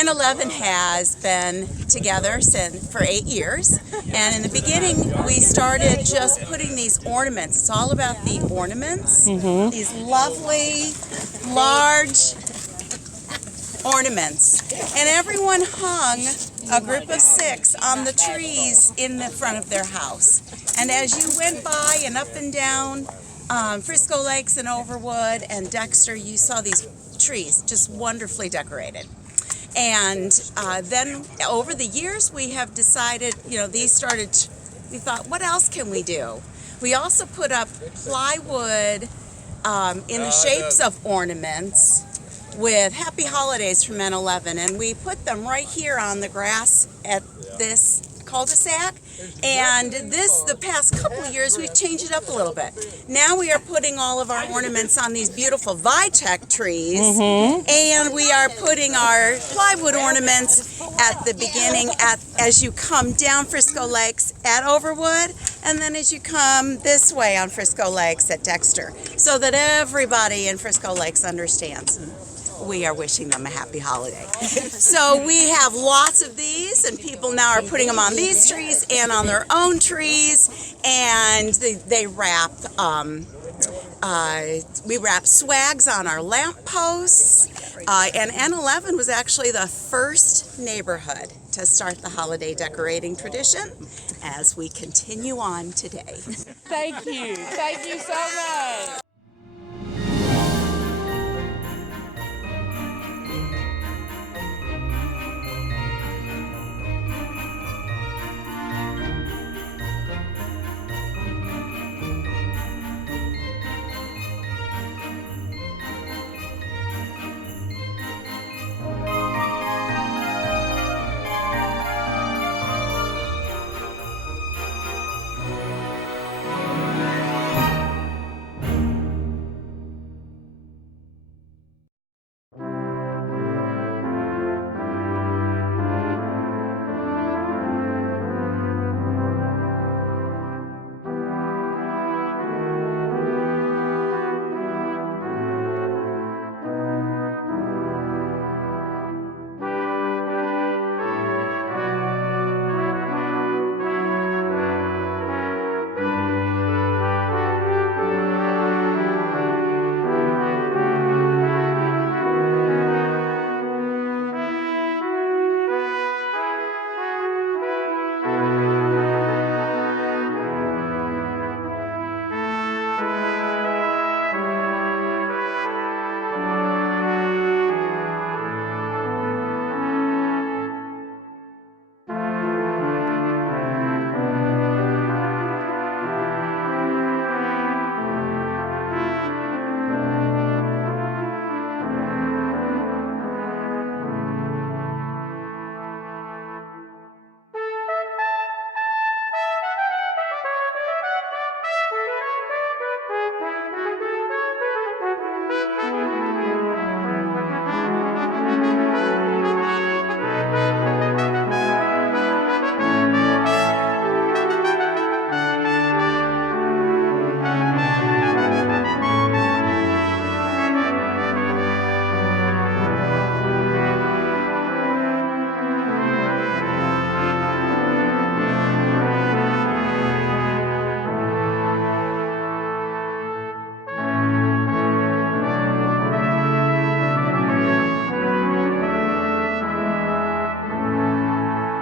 N11 has been together for 8 years, and in the beginning we started just putting these ornaments. It's all about the ornaments, these lovely, large ornaments, and everyone hung a group of 6 on the trees in the front of their house. And as you went by and up and down Frisco Lakes and Overwood and Dexter, you saw these trees just wonderfully decorated. And then over the years we have decided, we thought, what else can we do? We also put up plywood in the shapes of ornaments with Happy Holidays from N11, and we put them right here on the grass at this cul-de-sac. And the past couple of years, we've changed it up a little bit. Now we are putting all of our ornaments on these beautiful Vitek trees, and we are putting our plywood ornaments at the beginning, as you come down Frisco Lakes at Overwood, and then as you come this way on Frisco Lakes at Dexter, so that everybody in Frisco Lakes understands. We are wishing them a happy holiday. So we have lots of these, and people now are putting them on these trees and on their own trees, and they wrap, we wrap swags on our lamp posts, and N11 was actually the first neighborhood to start the holiday decorating tradition as we continue on today. Thank you so much.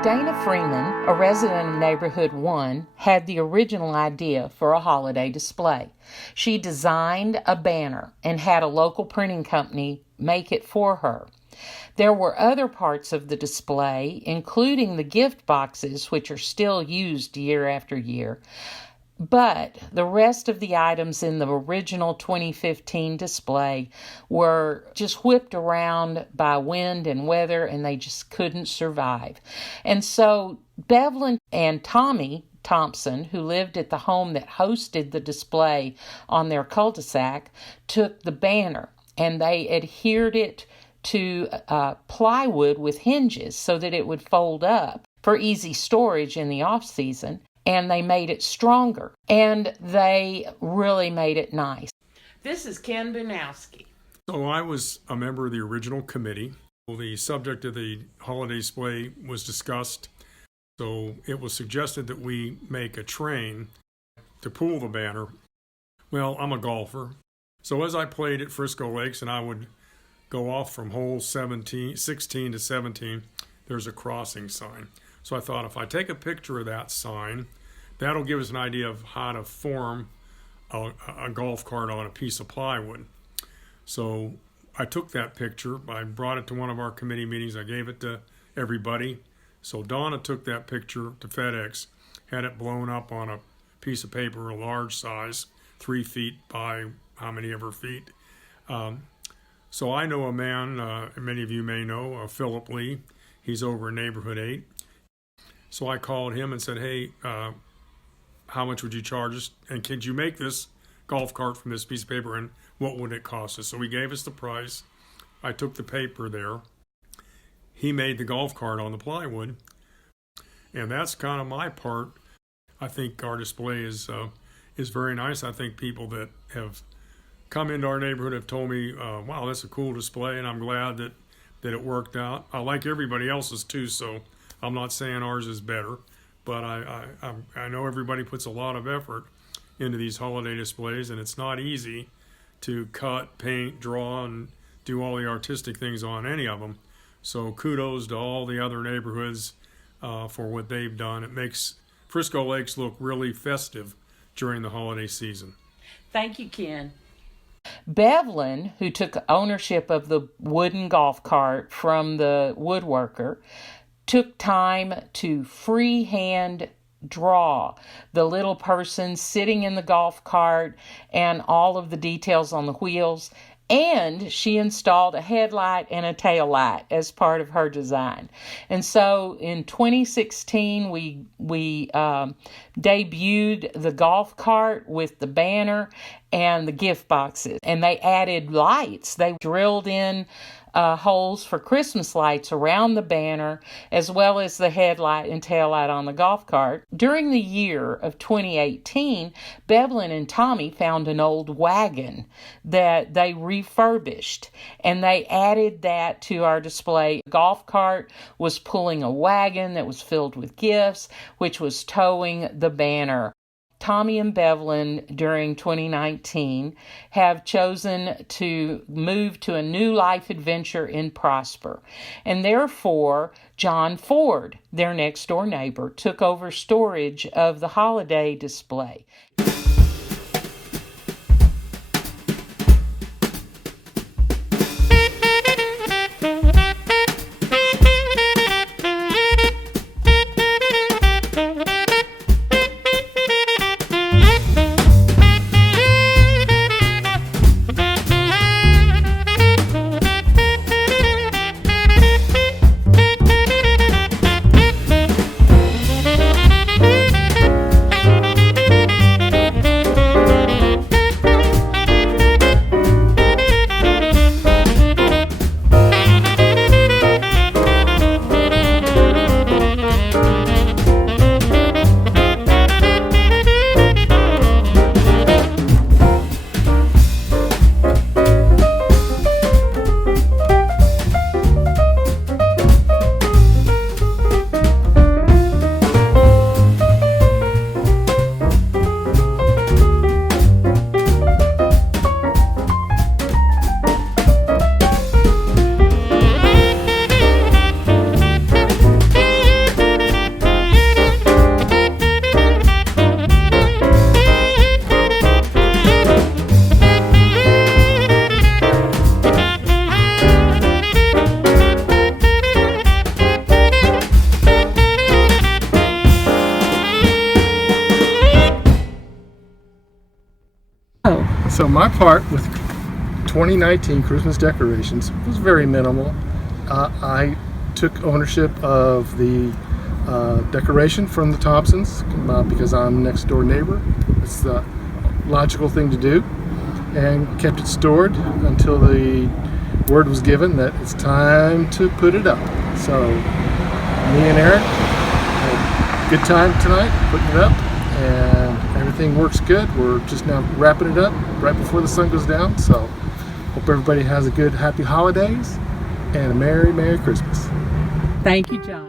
Dana Freeman, a resident of Neighborhood 1, had the original idea for a holiday display. She designed a banner and had a local printing company make it for her. There were other parts of the display, including the gift boxes, which are still used year after year. But the rest of the items in the original 2015 display were just whipped around by wind and weather, and they just couldn't survive. And so Bevelyn and Tommy Thompson, who lived at the home that hosted the display on their cul-de-sac, took the banner and they adhered it to plywood with hinges so that it would fold up for easy storage in the off-season. And they made it stronger, and they really made it nice. This is Ken Bunowski. So I was a member of the original committee. The subject of the holiday display was discussed, so it was suggested that we make a train to pull the banner. Well, I'm a golfer, so as I played at Frisco Lakes and I would go off from hole 16 to 17, there's a crossing sign. So I thought if I take a picture of that sign, that'll give us an idea of how to form a golf cart on a piece of plywood. So I took that picture, I brought it to one of our committee meetings, I gave it to everybody. So Donna took that picture to FedEx, had it blown up on a piece of paper, a large size, 3 feet by how many ever feet. So I know a man, many of you may know, Philip Lee. He's over in Neighborhood 8. So I called him and said, hey, how much would you charge us? And could you make this golf cart from this piece of paper, and what would it cost us? So he gave us the price. I took the paper there. He made the golf cart on the plywood. And that's kind of my part. I think our display is very nice. I think people that have come into our neighborhood have told me, wow, that's a cool display, and I'm glad that it worked out. I like everybody else's too, so I'm not saying ours is better, but I know everybody puts a lot of effort into these holiday displays, and it's not easy to cut, paint, draw, and do all the artistic things on any of them. So kudos to all the other neighborhoods for what they've done. It makes Frisco Lakes look really festive during the holiday season. Thank you, Ken. Bevlin, who took ownership of the wooden golf cart from the woodworker, took time to freehand draw the little person sitting in the golf cart and all of the details on the wheels, and she installed a headlight and a tail light as part of her design. And so in 2016, we debuted the golf cart with the banner and the gift boxes, and they added lights. They drilled in holes for Christmas lights around the banner, as well as the headlight and tail light on the golf cart. During the year of 2018, Bevlin and Tommy found an old wagon that they refurbished, and they added that to our display. The golf cart was pulling a wagon that was filled with gifts, which was towing the banner. Tommy and Bevlin during 2019 have chosen to move to a new life adventure in Prosper. And therefore, John Ford, their next door neighbor, took over storage of the holiday display. So my part with 2019 Christmas decorations was very minimal. I took ownership of the decoration from the Thompsons because I'm next door neighbor. It's the logical thing to do, and kept it stored until the word was given that it's time to put it up. So me and Eric had a good time tonight putting it up, and everything works good. We're just now wrapping it up right before the sun goes down. So hope everybody has a good, happy holidays, and a Merry, Merry Christmas. Thank you, John.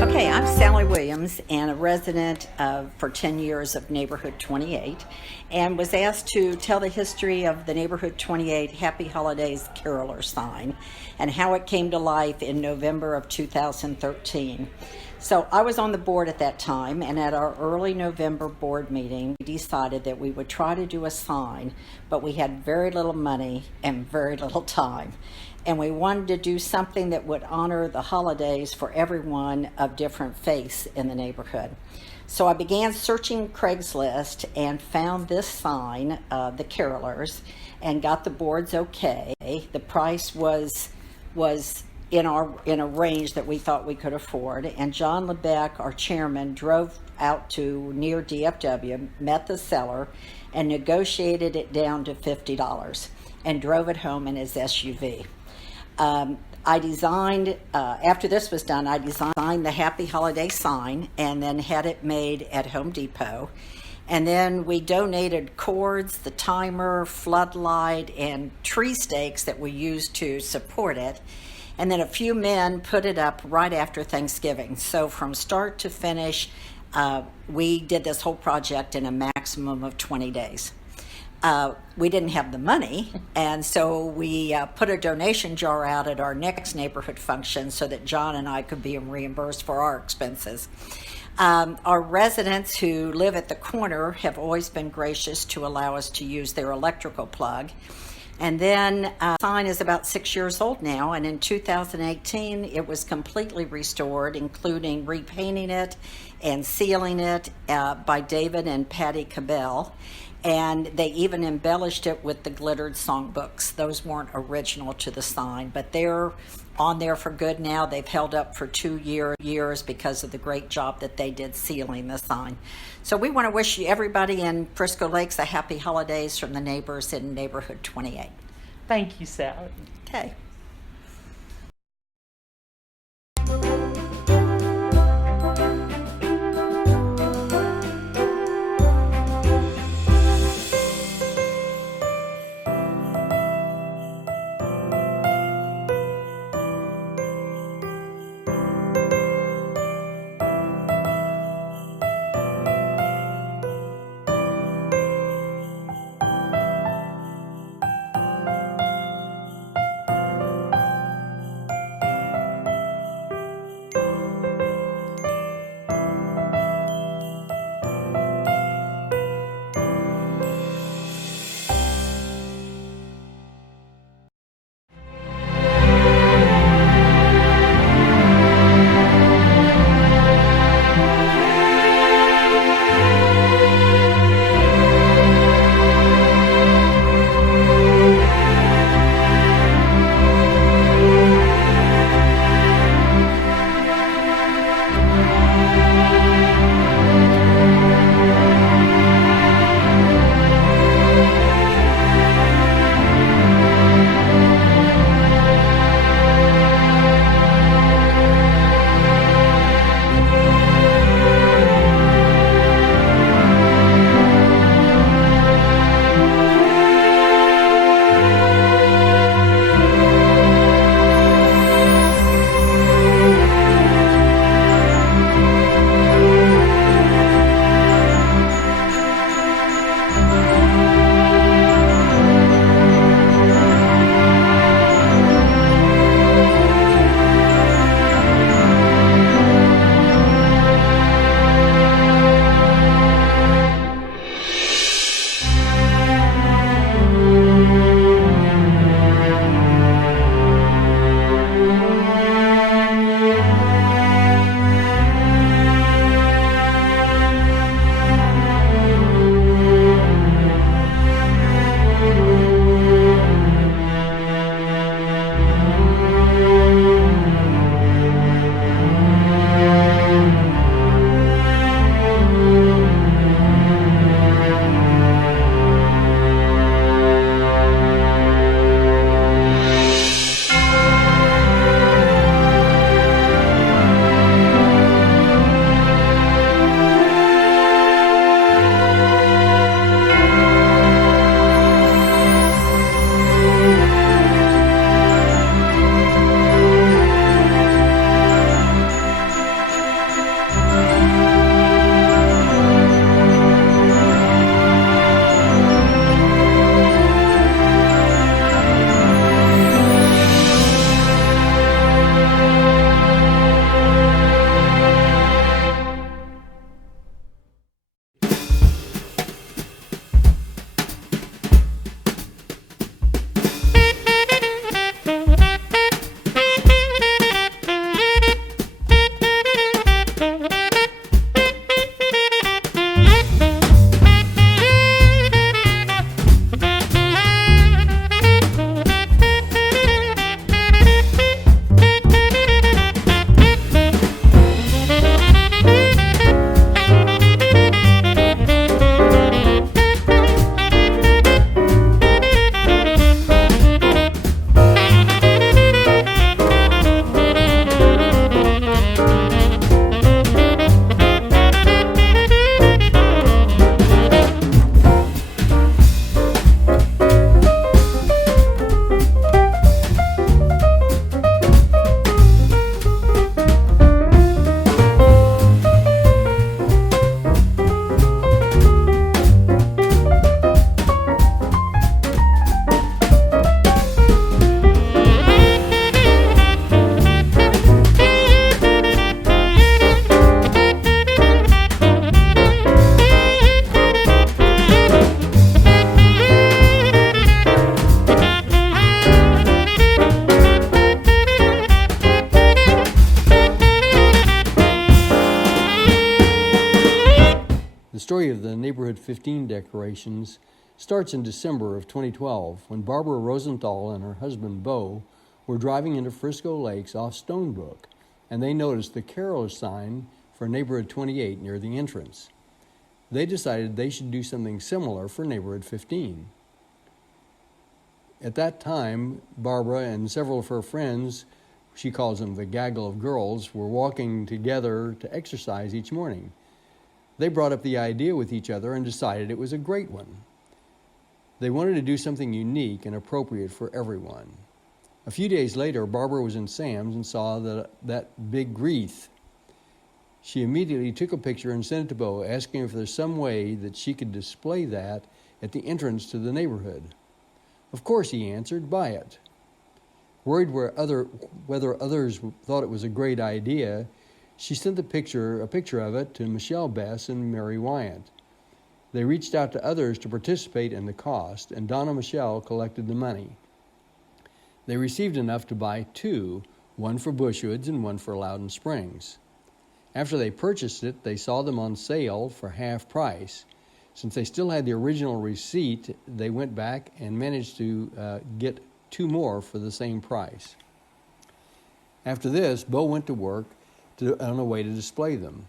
Okay, I'm Sally Williams and a resident for 10 years of Neighborhood 28, and was asked to tell the history of the Neighborhood 28 Happy Holidays Caroler sign and how it came to life in November of 2013. So I was on the board at that time, and at our early November board meeting, we decided that we would try to do a sign, but we had very little money and very little time. And we wanted to do something that would honor the holidays for everyone of different faiths in the neighborhood. So I began searching Craigslist and found this sign, the Carolers, and got the board's okay. The price was in a range that we thought we could afford. And John Lebeck, our chairman, drove out to near DFW, met the seller, and negotiated it down to $50 and drove it home in his SUV. I designed, after this was done, I designed the Happy Holiday sign and then had it made at Home Depot. And then we donated cords, the timer, floodlight, and tree stakes that we used to support it. And then a few men put it up right after Thanksgiving. So from start to finish, we did this whole project in a maximum of 20 days. We didn't have the money, and so we put a donation jar out at our next neighborhood function so that John and I could be reimbursed for our expenses. Our residents who live at the corner have always been gracious to allow us to use their electrical plug. And then the sign is about 6 years old now, and in 2018 it was completely restored, including repainting it and sealing it by David and Patty Cabell. And they even embellished it with the glittered songbooks. Those weren't original to the sign, but they're on there for good now. They've held up for 2 years because of the great job that they did sealing the sign. So we want to wish everybody in Frisco Lakes a happy holidays from the neighbors in Neighborhood 28. Thank you, Sally. Okay. Neighborhood 15 decorations starts in December of 2012 when Barbara Rosenthal and her husband Bo were driving into Frisco Lakes off Stonebrook, and they noticed the Caroler sign for Neighborhood 28 near the entrance. They decided they should do something similar for Neighborhood 15. At that time, Barbara and several of her friends, she calls them the gaggle of girls, were walking together to exercise each morning. They brought up the idea with each other and decided it was a great one. They wanted to do something unique and appropriate for everyone. A few days later, Barbara was in Sam's and saw that big wreath. She immediately took a picture and sent it to Bo, asking if there's some way that she could display that at the entrance to the neighborhood. Of course, he answered, buy it. Worried whether others thought it was a great idea, she sent a picture of it to Michelle Bess and Mary Wyant. They reached out to others to participate in the cost, and Donna Michelle collected the money. They received enough to buy two, one for Bushwoods and one for Loudon Springs. After they purchased it, they saw them on sale for half price. Since they still had the original receipt, they went back and managed to get two more for the same price. After this, Bo went to work on a way to display them.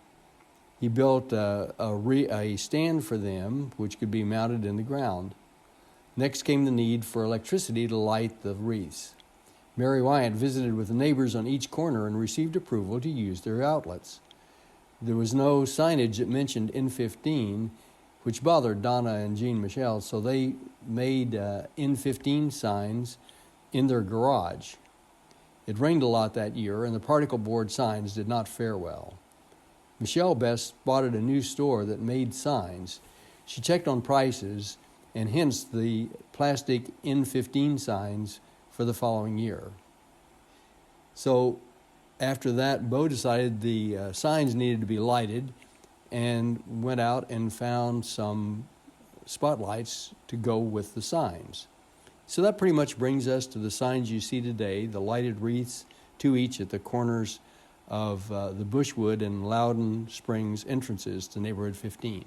He built a stand for them, which could be mounted in the ground. Next came the need for electricity to light the wreaths. Mary Wyant visited with the neighbors on each corner and received approval to use their outlets. There was no signage that mentioned N15, which bothered Donna and Jean Michelle, so they made N15 signs in their garage. It rained a lot that year, and the particle board signs did not fare well. Michelle Best spotted a new store that made signs. She checked on prices, and hence the plastic N15 signs for the following year. So after that, Bo decided the signs needed to be lighted and went out and found some spotlights to go with the signs. So that pretty much brings us to the signs you see today, the lighted wreaths, two each at the corners of the Bushwood and Loudon Springs entrances to Neighborhood 15.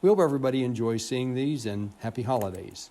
We hope everybody enjoys seeing these, and happy holidays.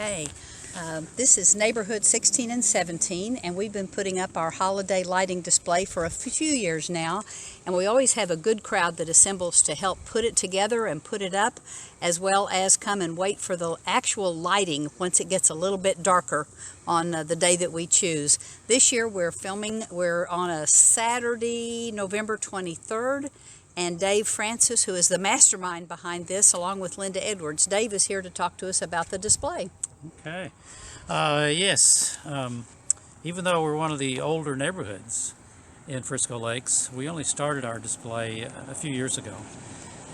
Okay, this is Neighborhood 16 and 17, and we've been putting up our holiday lighting display for a few years now, and we always have a good crowd that assembles to help put it together and put it up, as well as come and wait for the actual lighting once it gets a little bit darker on the day that we choose. This year we're on a Saturday, November 23rd, and Dave Francis, who is the mastermind behind this, along with Linda Edwards. Dave is here to talk to us about the display. Okay. Yes. Even though we're one of the older neighborhoods in Frisco Lakes, we only started our display a few years ago.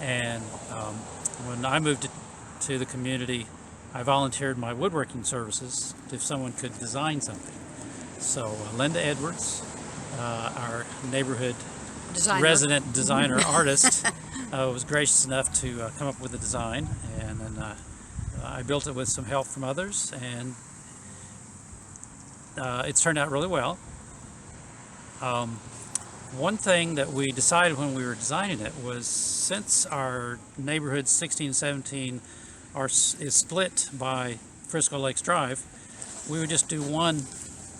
And when I moved to the community, I volunteered my woodworking services if someone could design something. So Linda Edwards, our neighborhood resident designer artist, was gracious enough to come up with the design, and then I built it with some help from others, and it's turned out really well. One thing that we decided when we were designing it was, since our neighborhood 16 and 17 is split by Frisco Lakes Drive, we would just do one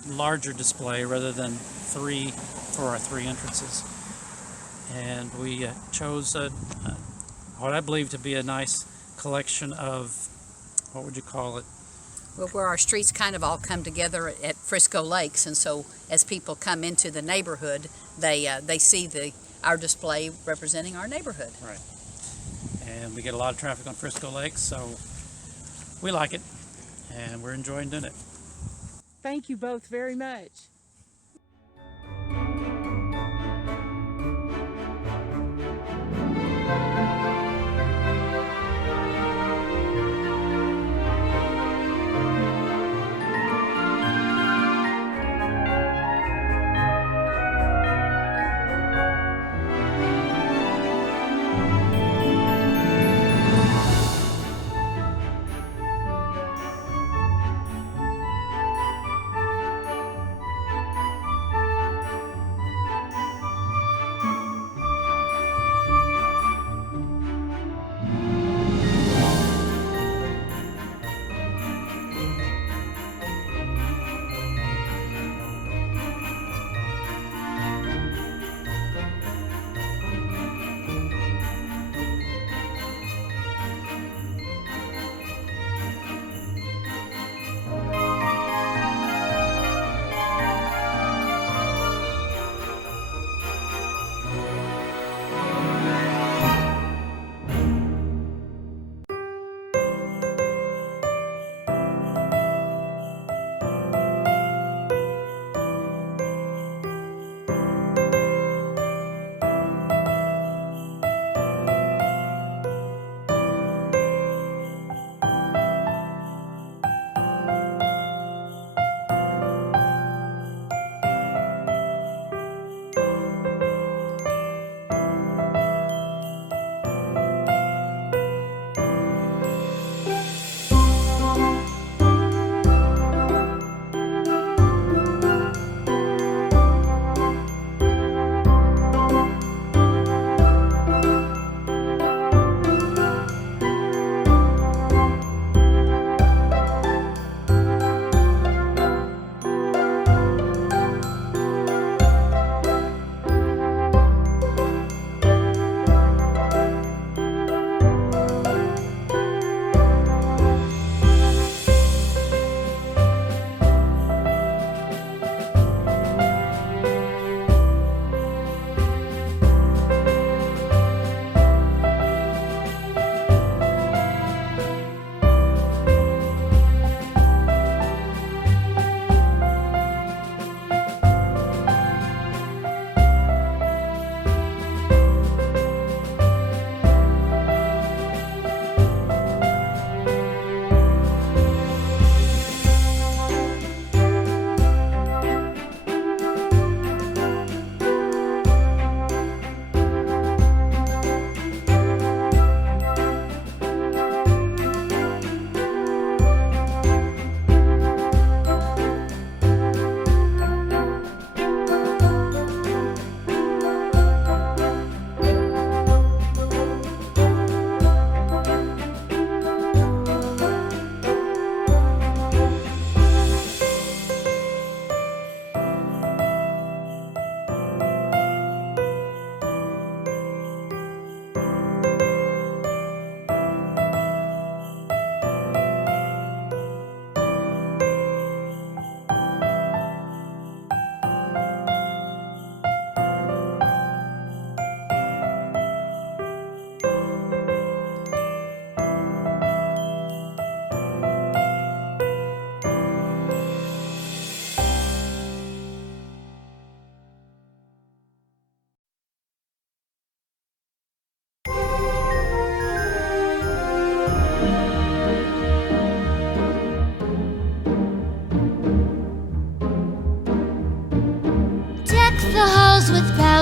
larger display rather than three for our three entrances. And we chose what I believe to be a nice collection of, what would you call it? Well, where our streets kind of all come together at Frisco Lakes, and so as people come into the neighborhood, they see our display representing our neighborhood. Right. And we get a lot of traffic on Frisco Lakes, so we like it, and we're enjoying doing it. Thank you both very much.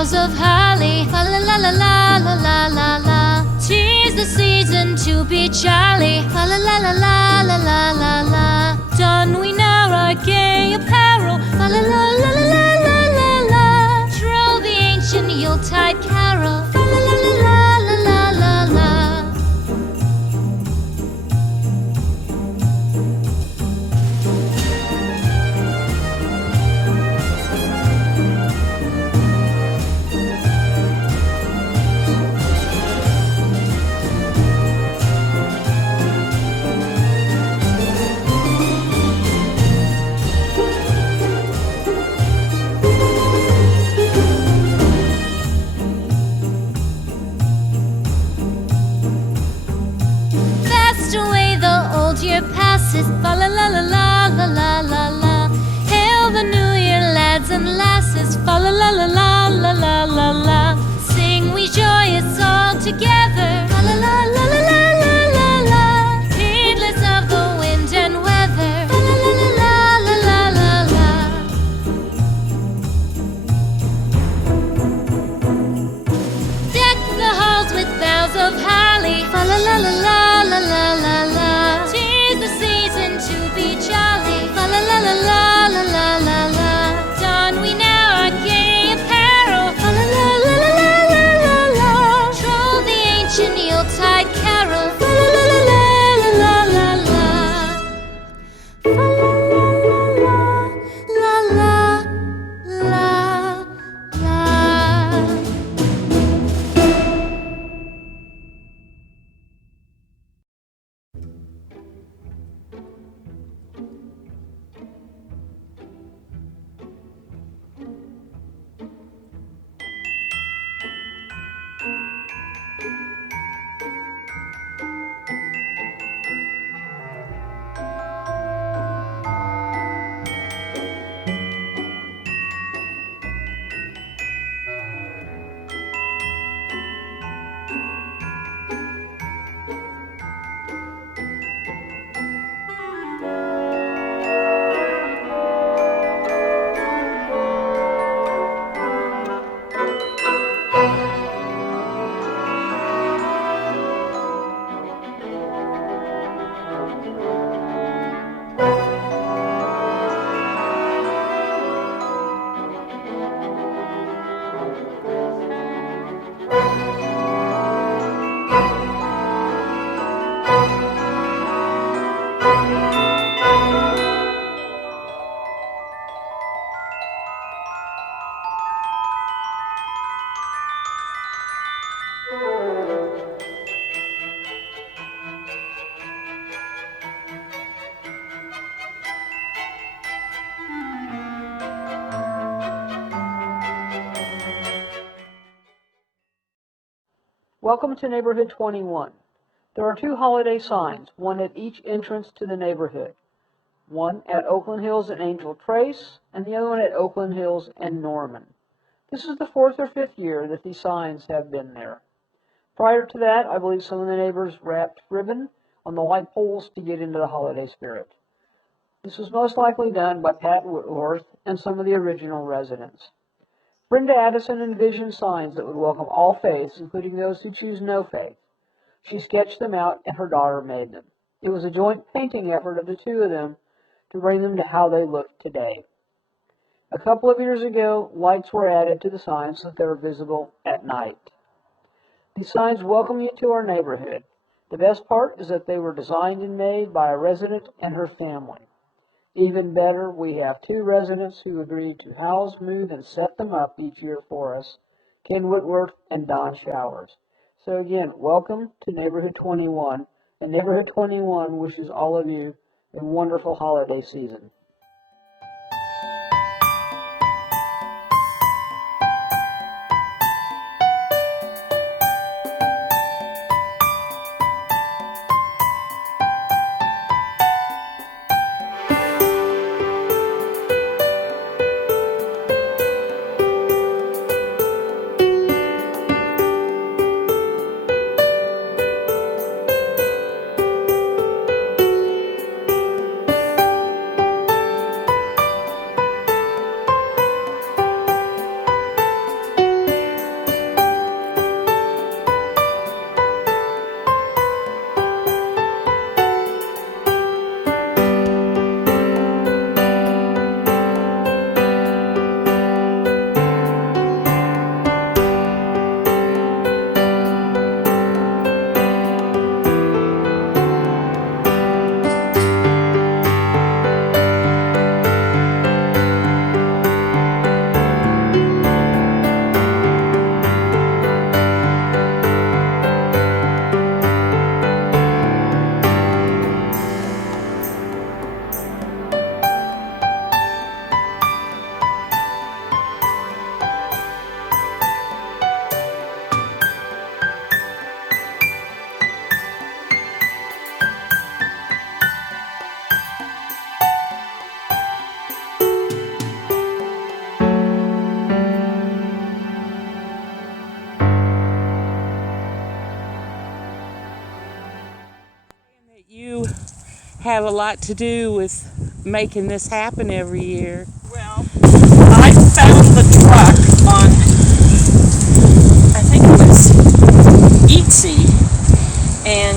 boughs of holly. Fa la la la la la la la la. 'Tis the season to be jolly. Fa la la la la la la la la. Don we now our gay apparel. Fa la la la la la la la la. Troll the ancient Yuletide carol. Fa la la la la la la la la. Fast away the old year passes. Fa la la la la la la la la. Hail the new year, lads and lasses. Fa la la la la la la la la. Sing we joyous all together. Fa la la la la la la la la. Heedless of the wind and weather. Fa la la la la la la la la. Deck the halls with boughs of holly. Fa la la la la la la la la. 'Tis the season to be jolly. Fa la la la la la la la la. Don we now our gay apparel. Fa la la la la la la la la. Troll the ancient Yuletide carol. Fa la la la la la la la la. Fa la la la la la la la. Welcome to Neighborhood 21. There are two holiday signs, one at each entrance to the neighborhood. One at Oakland Hills and Angel Trace, and the other one at Oakland Hills and Norman. This is the 4th or 5th year that these signs have been there. Prior to that, I believe some of the neighbors wrapped ribbon on the light poles to get into the holiday spirit. This was most likely done by Pat Whitworth and some of the original residents. Brenda Addison envisioned signs that would welcome all faiths, including those who choose no faith. She sketched them out, and her daughter made them. It was a joint painting effort of the two of them to bring them to how they look today. A couple of years ago, lights were added to the signs so that they were visible at night. These signs welcome you to our neighborhood. The best part is that they were designed and made by a resident and her family. Even better, we have two residents who agreed to house, move, and set them up each year for us, Ken Whitworth and Don Showers. So again, welcome to Neighborhood 21, and Neighborhood 21 wishes all of you a wonderful holiday season. have a lot to do with making this happen every year? Well, I found the truck on, I think it was Etsy, and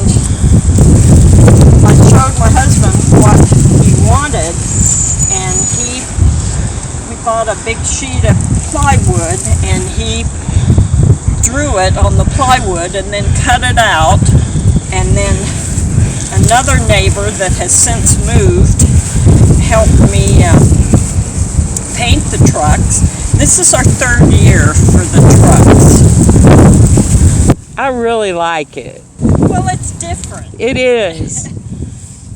I showed my husband what he wanted, and we bought a big sheet of plywood, and he drew it on the plywood and then cut it out, and then another neighbor that has since moved helped me paint the trucks. This is our 3rd year for the trucks. I really like it. Well, it's different. It is.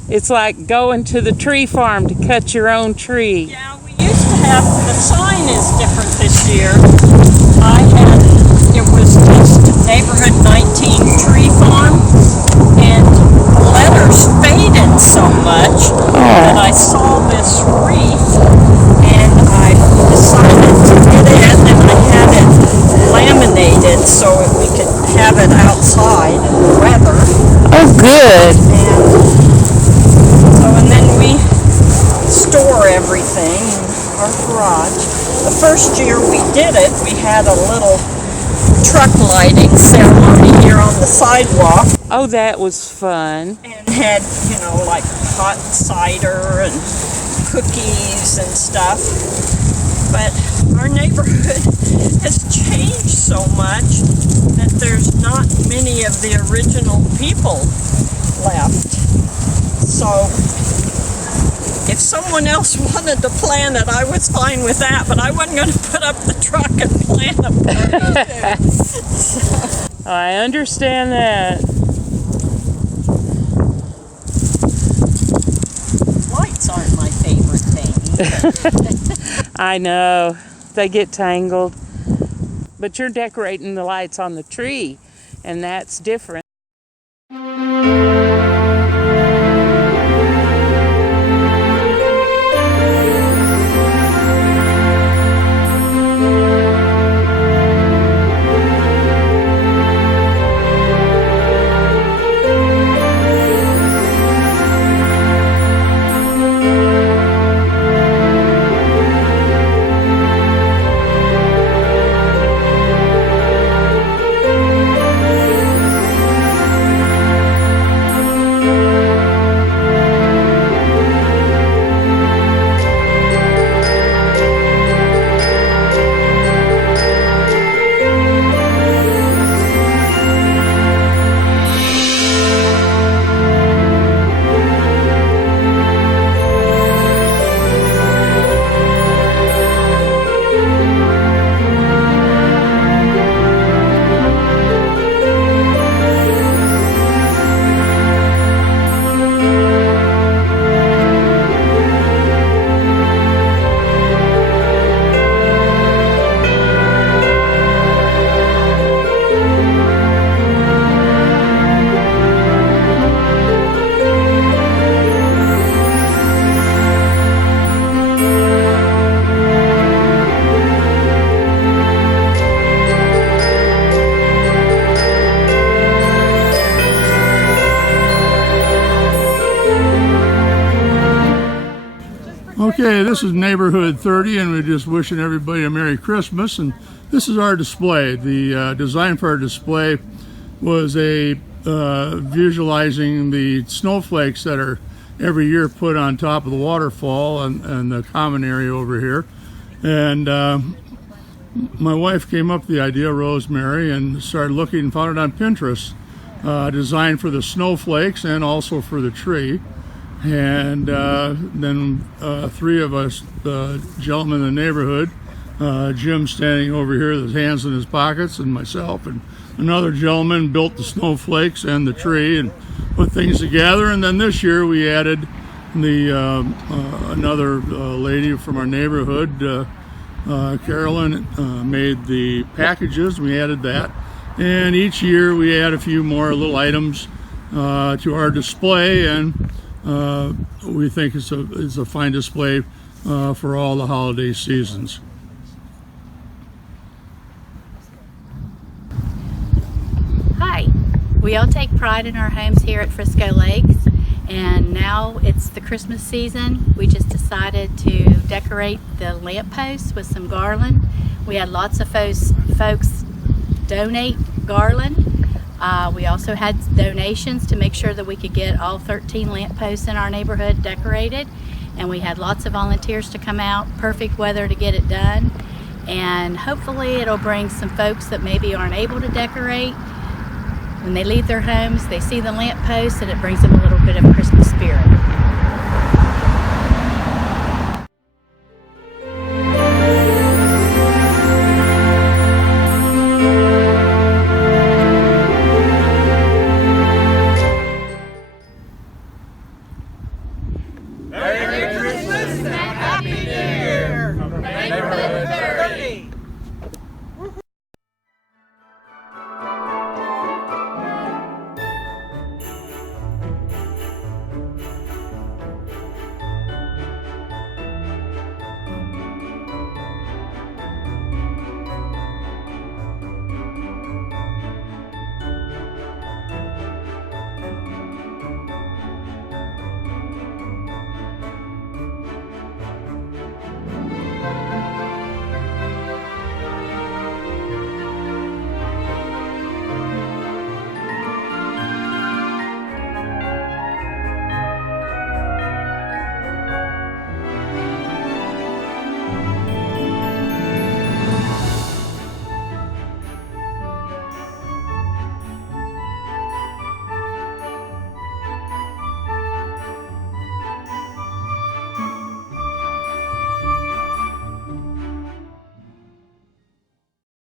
It's like going to the tree farm to cut your own tree. Yeah, we used to have, the sign is different this year. It was just Neighborhood 19 Tree Farm, and the letters faded so much that I saw this wreath, and I decided to get it, and I had it laminated so we could have it outside in the weather. Oh, good. And then we store everything in our garage. The first year we did it, we had a little truck lighting ceremony here on the sidewalk. Oh, that was fun. And had, like hot cider and cookies and stuff. But our neighborhood has changed so much that there's not many of the original people left. So if someone else wanted to plant it, I was fine with that, but I wasn't going to put up the truck and plant a party too. I understand that. Lights aren't my favorite thing. I know. They get tangled. But you're decorating the lights on the tree, and that's different. Okay, this is Neighborhood 30, and we're just wishing everybody a Merry Christmas. And this is our display. The design for our display was visualizing the snowflakes that are every year put on top of the waterfall and the common area over here. And my wife came up with the idea, Rosemary, and started looking and found it on Pinterest. Designed for the snowflakes and also for the tree. And then 3 of us, gentlemen in the neighborhood, Jim standing over here with his hands in his pockets, and myself and another gentleman built the snowflakes and the tree and put things together. And then this year we added another lady from our neighborhood, Carolyn, made the packages. We added that. And each year we add a few more little items to our display, and we think it's a fine display for all the holiday seasons. Hi, we all take pride in our homes here at Frisco Lakes, and now it's the Christmas season, we just decided to decorate the lampposts with some garland. We had lots of folks donate garland. We also had donations to make sure that we could get all 13 lampposts in our neighborhood decorated. And we had lots of volunteers to come out, perfect weather to get it done. And hopefully it'll bring some folks that maybe aren't able to decorate. When they leave their homes, they see the lampposts and it brings them a little bit of Christmas